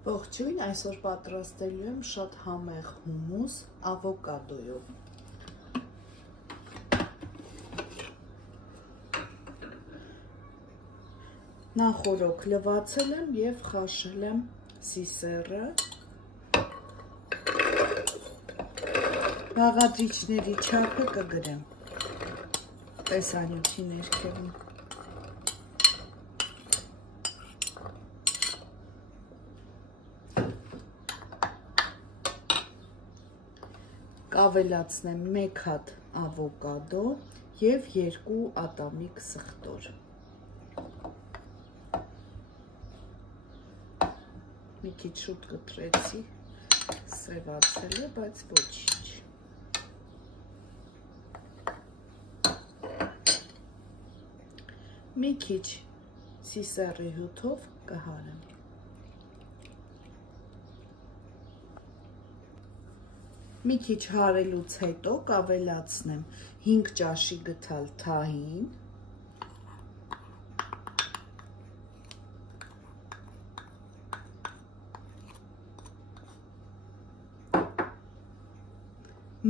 Ողջույն, այսօր պատրաստելու եմ շատ համեղ հումուս ավոկադոյով։ Նախօրոք լվացել եմ և խաշել եմ սիսեռը։ Բաղադրիչների չափը կգրեմ տեսանյութի ներքևում։ Կավելացնեմ 1 հատ ավոկադո և 2 ատամիկ սխտոր։ Մի քիչ շուտ կտրեցի, սևացել է, բայց ոչինչ։ Մի քիչ սիսեռի հյութով կհարեմ։ Մի քիչ հարելուց հետո կավելացնեմ 5 ճաշի գթալ թահին,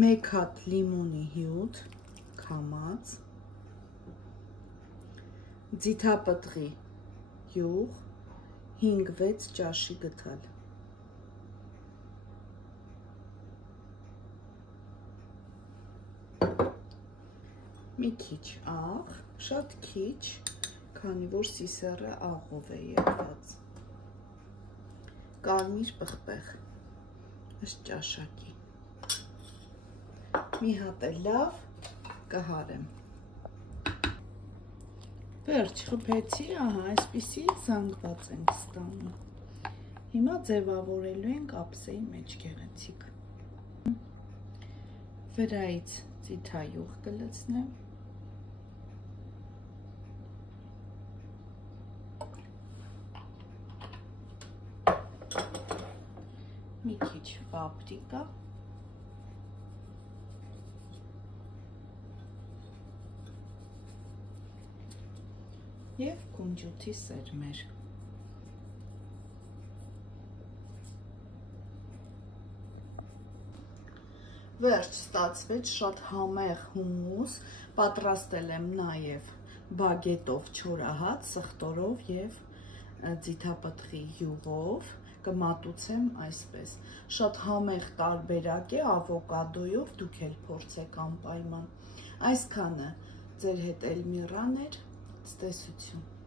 մեկ հատ լիմոնի հյութ քամած, ձիթապտղի յուղ 5-6 ճաշի գթալ, մի քիչ աղ, շատ քիչ, քանի որ սիսեռը աղով է եղված, կարմիր պղպեղ, ըստ ճաշակի, մի հատ է լավ կհարեմ, վերջ խփեցի, ահա այսպիսի զանգված ենք ստանում, հիմա ձևավորելու ենք ափսեի մեջ գեղեցիկ, վրայից ձիթայուղ կլցնեմ, մի քիչ պապրիկա, և կունջութի սերմեր։ Վերջ ստացվեց շատ համեղ հումուս, պատրաստել եմ նաև բագետով չորահաց, սխտորով և ձիթապտղի յուղով, կմատուցեմ այսպես, շատ համեղ տարբերակ է ավոկադոյով, դուք էլ փորձեք անպայման, այսքանը ձեր հետ Էլմիրան էր, ցտեսություն։